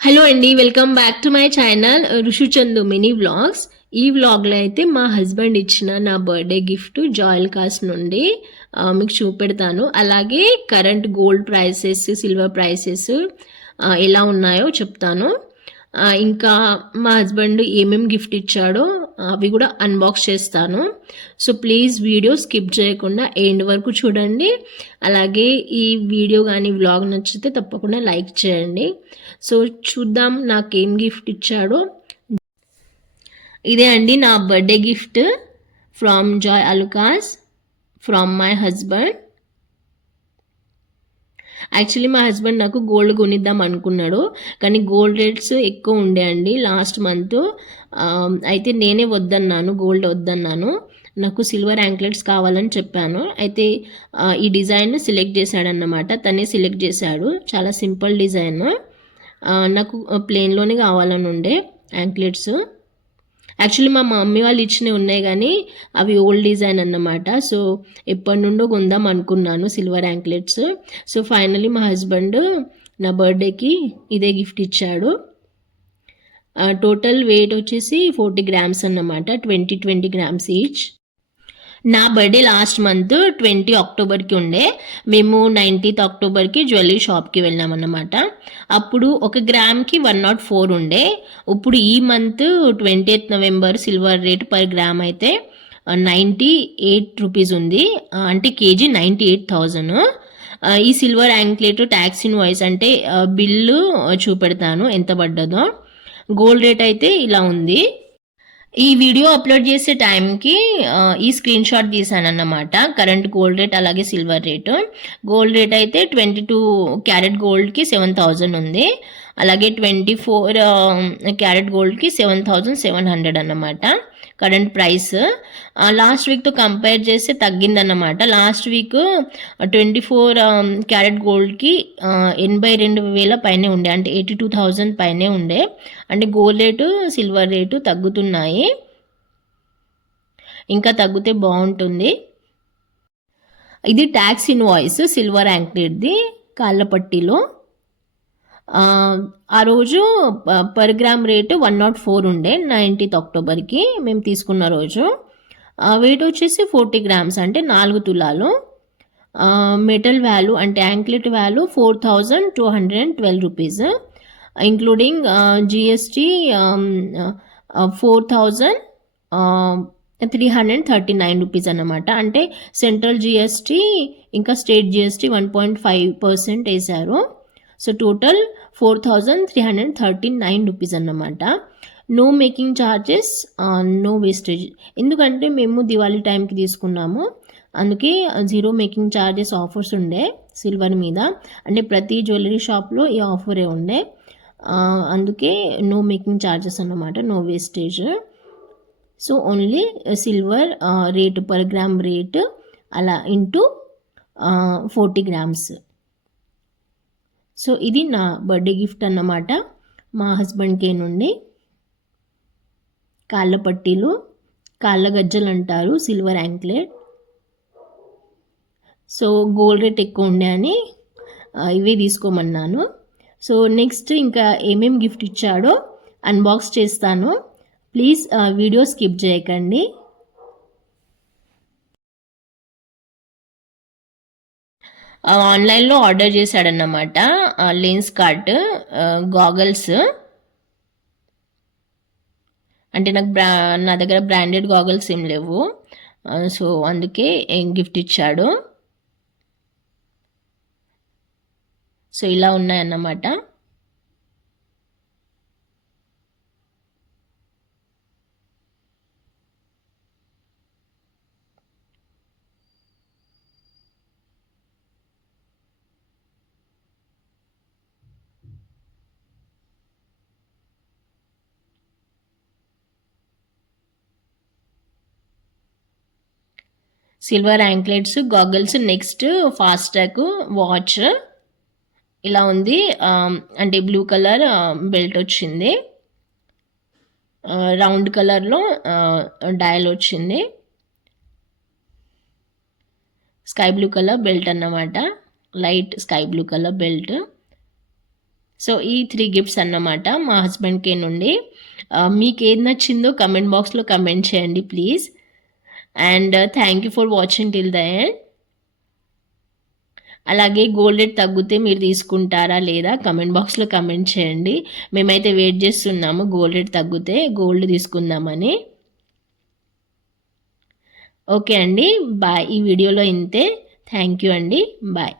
Hello అండి, welcome back to my channel Rishuchandu mini vlogs. ఈ వ్లాగ్లో అయితే మా హస్బెండ్ ఇచ్చిన నా బర్త్డే గిఫ్ట్ జాయిల్ కాస్ట్ నుండి మీకు చూపెడతాను. అలాగే current gold prices, silver prices ఎలా ఉన్నాయో చెప్తాను. ఇంకా మా హస్బెండ్ ఏమేమి గిఫ్ట్ ఇచ్చాడో అవి కూడా అన్బాక్స్ చేస్తాను. సో ప్లీజ్ వీడియో స్కిప్ చేయకుండా ఎండ్ వరకు చూడండి. అలాగే ఈ వీడియో కానీ వ్లాగ్ నచ్చితే తప్పకుండా లైక్ చేయండి. సో చూద్దాం నాకేం గిఫ్ట్ ఇచ్చాడో. ఇదే అండి నా birthday gift from Joy Alukkas from my husband. Actually మా హస్బెండ్ నాకు గోల్డ్ కొనిద్దాం అనుకున్నాడు, కానీ గోల్డ్ రేట్స్ ఎక్కువ ఉండే అండి లాస్ట్ మంత్. అయితే నేనే వద్దన్నాను, గోల్డ్ వద్దన్నాను. నాకు సిల్వర్ యాంక్లెట్స్ కావాలని చెప్పాను. అయితే ఈ డిజైన్ సెలెక్ట్ చేశాడన్నమాట, తనే సెలెక్ట్ చేశాడు. చాలా సింపుల్ డిజైన్. నాకు ప్లెయిన్లోనే కావాలని ఉండే యాంక్లెట్స్. యాక్చువల్లీ మా మమ్మీ వాళ్ళు ఇచ్చినవి ఉన్నాయి, కానీ అవి ఓల్డ్ డిజైన్ అన్నమాట. సో ఎప్పటి నుండో కొందాం అనుకున్నాను సిల్వర్ యాంక్లెట్స్. సో ఫైనలీ మా హస్బెండ్ నా బర్త్డేకి ఇదే గిఫ్ట్ ఇచ్చాడు. టోటల్ వెయిట్ వచ్చేసి 40 grams అన్నమాట, 20 grams ఈచ్. నా బర్త్డే లాస్ట్ మంత్ 20 అక్టోబర్కి ఉండే. మేము 19th అక్టోబర్కి జ్యువెలరీ షాప్కి వెళ్ళామన్నమాట. అప్పుడు 1 గ్రామ్కి 104 ఉండే. ఇప్పుడు ఈ month 20th November silver rate per gram అయితే 98 రూపీస్ ఉంది. అంటే కేజీ 98,000. ఈ సిల్వర్ యాంక్లెట్ ట్యాక్స్ ఇన్వాయిస్ అంటే బిల్లు చూపెడతాను ఎంత పడ్డదో. గోల్డ్ రేట్ అయితే ఇలా ఉంది. ఈ వీడియో అప్లోడ్ చేసే టైంకి ఈ స్క్రీన్ షాట్ తీసాను అన్నమాట. కరెంట్ గోల్డ్ రేట్ అలాగే సిల్వర్ రేటు. గోల్డ్ రేట్ అయితే 22 క్యారెట్ గోల్డ్కి 7,000 ఉంది. అలాగే 24 క్యారెట్ గోల్డ్కి 7,700 అన్నమాట కరెంట్ ప్రైస్. లాస్ట్ వీక్తో కంపేర్ చేస్తే తగ్గిందన్నమాట. లాస్ట్ వీక్ 24 క్యారెట్ గోల్డ్కి 82,000 పైనే ఉండే, అంటే 82,000 పైనే ఉండే. అంటే గోల్డ్ రేటు సిల్వర్ రేటు తగ్గుతున్నాయి, ఇంకా తగ్గితే బాగుంటుంది. ఇది ట్యాక్స్ ఇన్వాయిస్ సిల్వర్ యాంక్లెట్ది కాళ్ళపట్టిలో. ఆ రోజు పర్ గ్రామ్ రేటు 104 ఉండే 19th అక్టోబర్కి మేము తీసుకున్న రోజు. వెయిట్ వచ్చేసి 40 grams అంటే 4 తులాలు. మెటల్ వాల్యూ అంటే anklet value 4,212 rupees, including GST 4,339 rupees అన్నమాట. అంటే సెంట్రల్ జిఎస్టీ ఇంకా స్టేట్ జిఎస్టీ 1.5% వేశారు. సో టోటల్ 4,339 రూపీస్ అన్నమాట. No making charges, no wastage. ఎందుకంటే మేము దివాళీ టైంకి తీసుకున్నాము, అందుకే 0 మేకింగ్ ఛార్జెస్ ఆఫర్స్ ఉండే సిల్వర్ మీద. అంటే ప్రతి జ్యువెలరీ షాప్లో ఈ ఆఫరే ఉండే, అందుకే నో మేకింగ్ ఛార్జెస్ అన్నమాట, no wastage. So only silver rate per gram rate అలా ఇంటూ 40 grams. సో ఇది నా బర్త్డే గిఫ్ట్ అన్నమాట మా హస్బెండ్కే నుండి. కాళ్ళ పట్టీలు, కాళ్ళ గజ్జలు అంటారు silver anklet. So gold rate ఎక్కువ ఉండే అని ఇవే తీసుకోమన్నాను. సో నెక్స్ట్ ఇంకా ఏమేమి గిఫ్ట్ ఇచ్చాడో అన్బాక్స్ చేస్తాను. ప్లీజ్ వీడియో స్కిప్ చేయకండి. ఆన్లైన్లో ఆర్డర్ చేశాడన్నమాట లెన్స్ కార్ట్, గాగల్స్. అంటే నా దగ్గర బ్రాండెడ్ గాగల్స్ ఏం లేవు, సో అందుకే గిఫ్ట్ ఇచ్చాడు. సో ఇలా ఉన్నాయన్నమాట. Silver anklets, goggles, next fast track watch ఇలా ఉంది. అంటే బ్లూ కలర్ బెల్ట్ వచ్చింది, రౌండ్ కలర్లో డయల్ వచ్చింది, స్కై బ్లూ కలర్ బెల్ట్ అన్నమాట, light sky blue colour belt. So ఈ 3 గిఫ్ట్స్ అన్నమాట మా హస్బెండ్కి నుండి. మీకు ఏది నచ్చిందో కమెంట్ బాక్స్లో కమెంట్ చేయండి please. And thank you for watching till the end. అలాగే గోల్డ్ రేట్ తగ్గితే మీరు తీసుకుంటారా లేదా కమెంట్ బాక్స్లో కమెంట్ చేయండి. మేమైతే వెయిట్ చేస్తున్నాము గోల్డ్ రేట్ తగ్గితే గోల్డ్ తీసుకుందామని. ఓకే అండి, బాయ్. ఈ వీడియోలో ఇంతే. థ్యాంక్ యూ అండి, బాయ్.